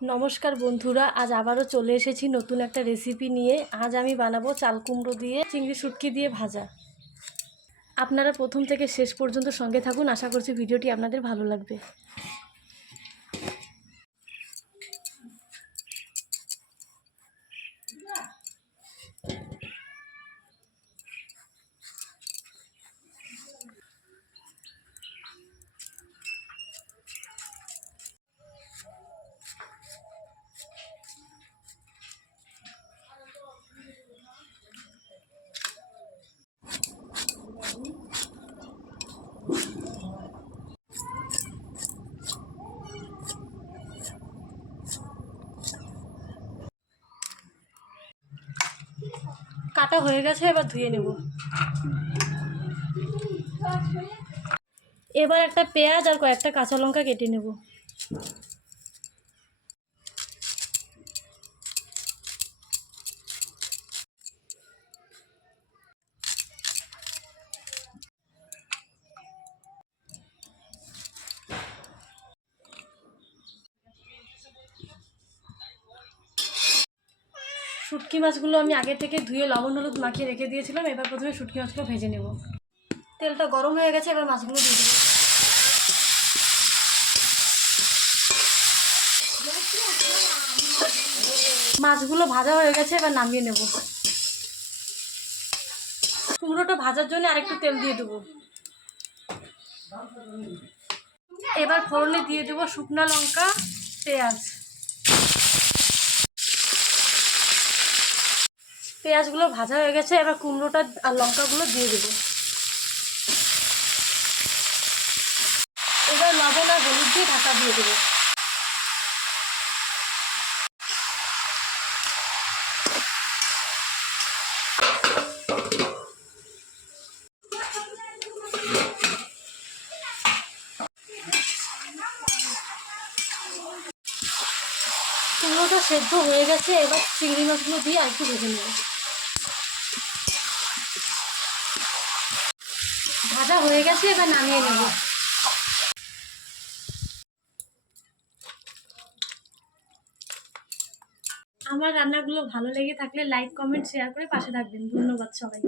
নমস্কার বন্ধুরা, আজ আবারও চলে এসেছি নতুন একটা রেসিপি নিয়ে। আজ আমি বানাবো চাল কুমড়ো দিয়ে চিংড়ি শুটকি দিয়ে ভাজা। আপনারা প্রথম থেকে শেষ পর্যন্ত সঙ্গে থাকুন, আশা করছি ভিডিওটি আপনাদের ভালো লাগবে। কাটা হয়ে গেছে, এবার ধুয়ে নেব। এবার একটা পেঁয়াজ আর কয়েকটা কাঁচা লঙ্কা কেটে নেব। শুটকি মাছগুলো আমি আগে থেকে ধুয়ে লবণ হলুদ মাখিয়ে রেখে দিয়েছিলাম। এবার প্রথমে শুটকি মাছগুলো ভেজে নেব। তেলটা গরম হয়ে গেছে, এবার মাছগুলো দিয়ে দেবো। মাছগুলো ভাজা হয়ে গেছে, এবার নামিয়ে নেব। কুমড়োটা ভাজার জন্য আরেকটু তেল দিয়ে দেবো। এবার ফোড়নে দিয়ে দেবো শুকনো লঙ্কা, পেঁয়াজ। পেঁয়াজগুলো ভাজা হয়ে গেছে, এবার কুমড়োটা আর লঙ্কাগুলো দিয়ে দেবো। এবার লবণ আর হলুদ দিয়ে ঢাকা দিয়ে দেবো। কুমড়োটা সেদ্ধ হয়ে গেছে, এবার চিংড়ি মাছগুলো দিয়ে আর একটু ভেজে নেব। ভাজা হয়ে গেছে, এবার নামিয়ে নেব। আমার রান্নাগুলো ভালো লেগে থাকলে লাইক, কমেন্ট, শেয়ার করে পাশে থাকবেন। ধন্যবাদ সবাই।